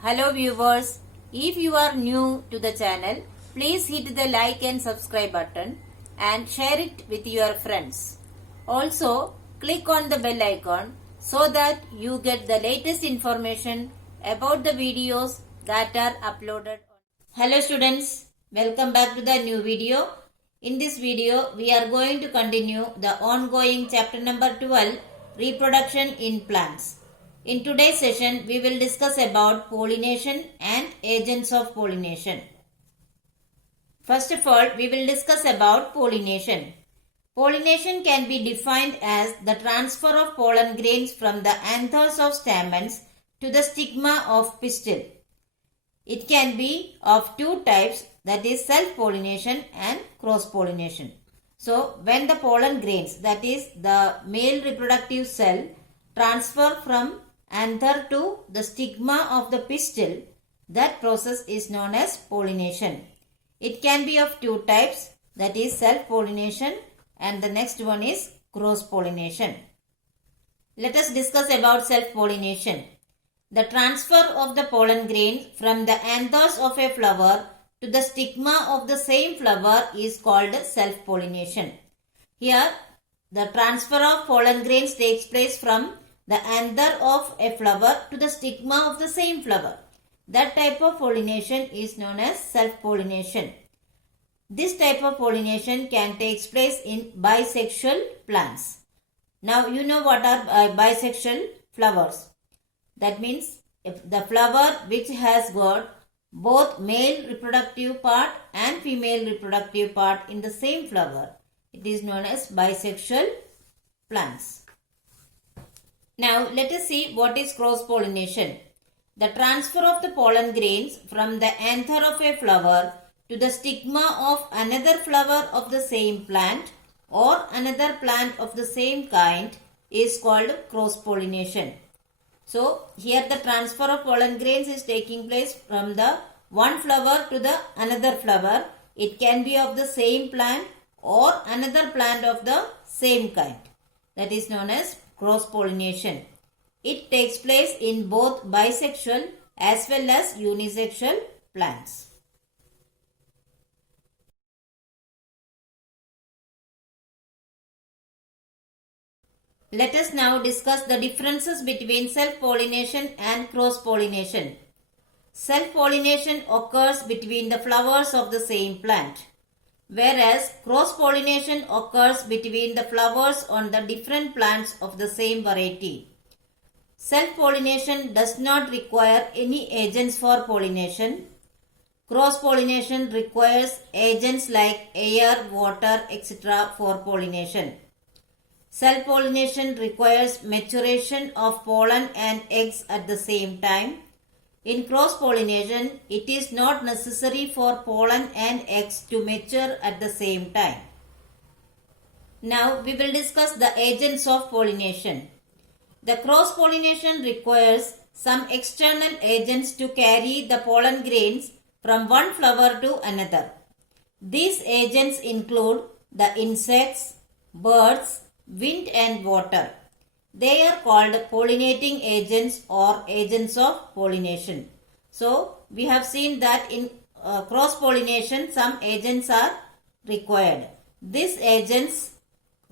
Hello viewers, if you are new to the channel, please hit the like and subscribe button and share it with your friends. Also, click on the bell icon so that you get the latest information about the videos that are uploaded. Hello students, welcome back to the new video. In this video, we are going to continue the ongoing chapter number 12, Reproduction in Plants. In today's session, we will discuss about pollination and agents of pollination. First of all, we will discuss about pollination. Pollination can be defined as the transfer of pollen grains from the anthers of stamens to the stigma of pistil. It can be of two types, that is self-pollination and cross-pollination. So, when the pollen grains, that is the male reproductive cell, transfer from anther to the stigma of the pistil, that process is known as pollination. It can be of two types, that is self-pollination and the next one is cross-pollination. Let us discuss about self-pollination. The transfer of the pollen grain from the anthers of a flower to the stigma of the same flower is called self-pollination. Here, the transfer of pollen grains takes place from the anther of a flower to the stigma of the same flower. That type of pollination is known as self-pollination. This type of pollination can take place in bisexual plants. Now you know what are bisexual flowers. That means if the flower which has got both male reproductive part and female reproductive part in the same flower, it is known as bisexual plants. Now let us see what is cross-pollination. The transfer of the pollen grains from the anther of a flower to the stigma of another flower of the same plant or another plant of the same kind is called cross-pollination. So here the transfer of pollen grains is taking place from the one flower to the another flower. It can be of the same plant or another plant of the same kind. That is known as cross-pollination. It takes place in both bisexual as well as unisexual plants. Let us now discuss the differences between self-pollination and cross-pollination. Self-pollination occurs between the flowers of the same plant, whereas cross-pollination occurs between the flowers on the different plants of the same variety. Self-pollination does not require any agents for pollination. Cross-pollination requires agents like air, water, etc. for pollination. Self-pollination requires maturation of pollen and eggs at the same time. In cross-pollination, it is not necessary for pollen and eggs to mature at the same time. Now we will discuss the agents of pollination. The cross-pollination requires some external agents to carry the pollen grains from one flower to another. These agents include the insects, birds, wind and water. They are called pollinating agents or agents of pollination. So, we have seen that in cross-pollination some agents are required. These agents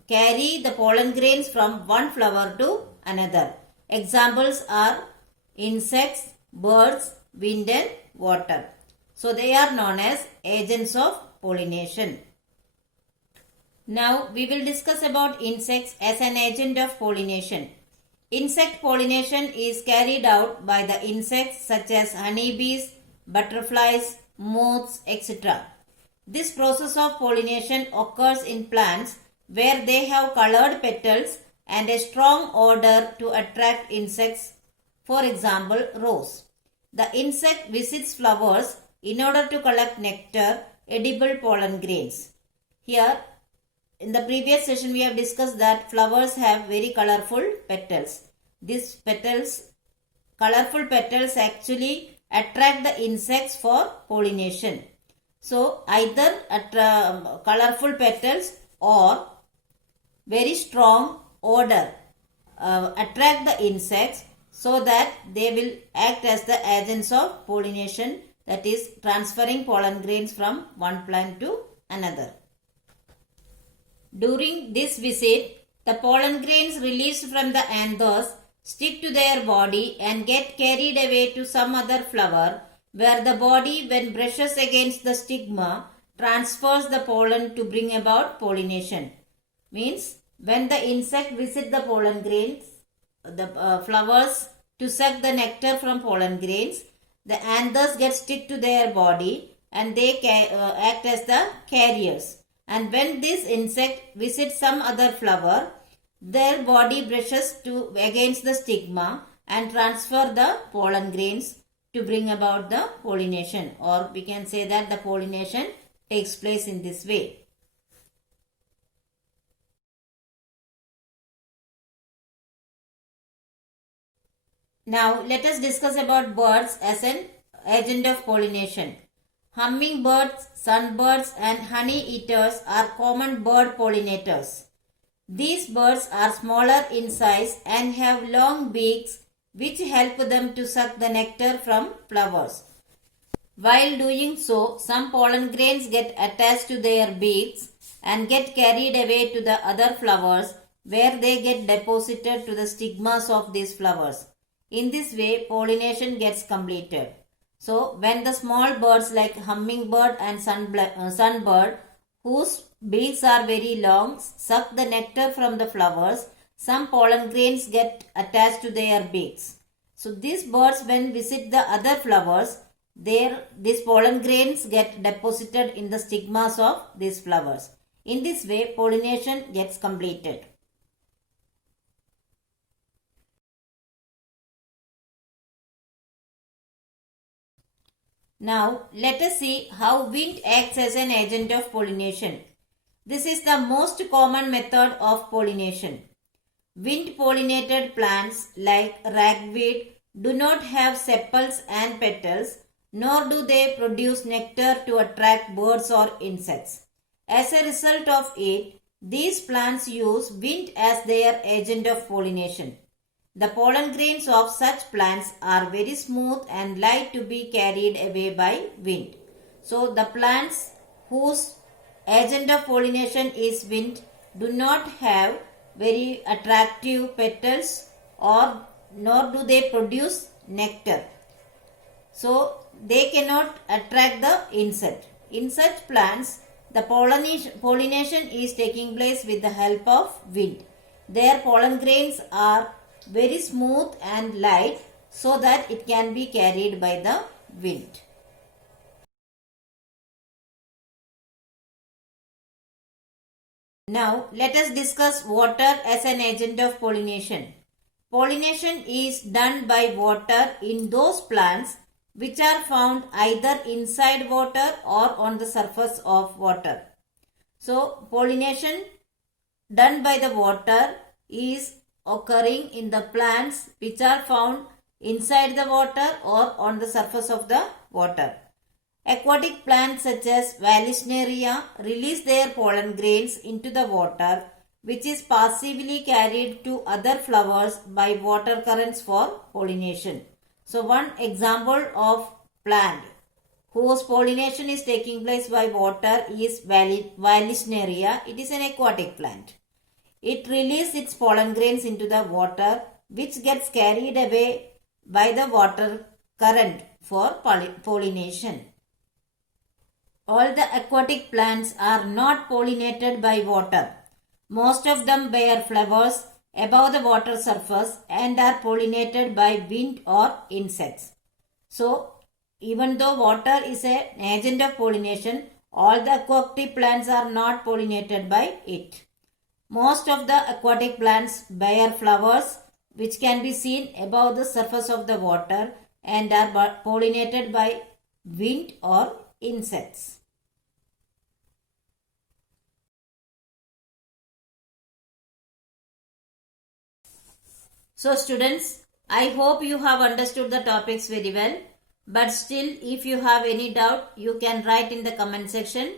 carry the pollen grains from one flower to another. Examples are insects, birds, wind and water. So, they are known as agents of pollination. Now we will discuss about insects as an agent of pollination. Insect pollination is carried out by the insects such as honeybees, butterflies, moths, etc. This process of pollination occurs in plants where they have colored petals and a strong odor to attract insects. For example, rose. The insect visits flowers in order to collect nectar, edible pollen grains. Here, in the previous session, we have discussed that flowers have very colorful petals. These petals, colorful petals actually attract the insects for pollination. So, either colorful petals or very strong odor attract the insects. so that they will act as the agents of pollination, that is transferring pollen grains from one plant to another. During this visit, the pollen grains released from the anthers stick to their body and get carried away to some other flower, where the body, when brushes against the stigma, transfers the pollen to bring about pollination. Means when the insect visits the pollen grains, the flowers, to suck the nectar from pollen grains, the anthers get stick to their body and they act as the carriers. And when this insect visits some other flower, their body brushes against the stigma and transfer the pollen grains to bring about the pollination, or we can say that the pollination takes place in this way. Now let us discuss about birds as an agent of pollination. Hummingbirds, sunbirds and honey eaters are common bird pollinators. These birds are smaller in size and have long beaks which help them to suck the nectar from flowers. While doing so, some pollen grains get attached to their beaks and get carried away to the other flowers, where they get deposited to the stigmas of these flowers. In this way, pollination gets completed. So, when the small birds like hummingbird and sunbird, whose beaks are very long, suck the nectar from the flowers, some pollen grains get attached to their beaks. So, these birds, when visit the other flowers, these pollen grains get deposited in the stigmas of these flowers. In this way, pollination gets completed. Now, let us see how wind acts as an agent of pollination. This is the most common method of pollination. Wind-pollinated plants like ragweed do not have sepals and petals, nor do they produce nectar to attract birds or insects. As a result of it, these plants use wind as their agent of pollination. The pollen grains of such plants are very smooth and light to be carried away by wind. So, the plants whose agent of pollination is wind do not have very attractive petals, or nor do they produce nectar. So, they cannot attract the insect. In such plants, the pollination is taking place with the help of wind. Their pollen grains are very smooth and light, so that it can be carried by the wind. Now, let us discuss water as an agent of pollination. Pollination is done by water in those plants which are found either inside water or on the surface of water. So, pollination done by the water is occurring in the plants which are found inside the water or on the surface of the water. Aquatic plants such as Vallisneria release their pollen grains into the water, which is passively carried to other flowers by water currents for pollination. So, one example of plant whose pollination is taking place by water is Vallisneria. It is an aquatic plant. It releases its pollen grains into the water, which gets carried away by the water current for pollination. All the aquatic plants are not pollinated by water. Most of them bear flowers above the water surface and are pollinated by wind or insects. So, even though water is an agent of pollination, all the aquatic plants are not pollinated by it. Most of the aquatic plants bear flowers which can be seen above the surface of the water and are pollinated by wind or insects. So students, I hope you have understood the topics very well. But still, if you have any doubt, you can write in the comment section.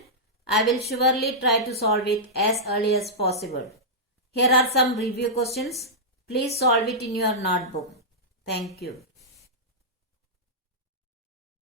I will surely try to solve it as early as possible. Here are some review questions. Please solve it in your notebook. Thank you.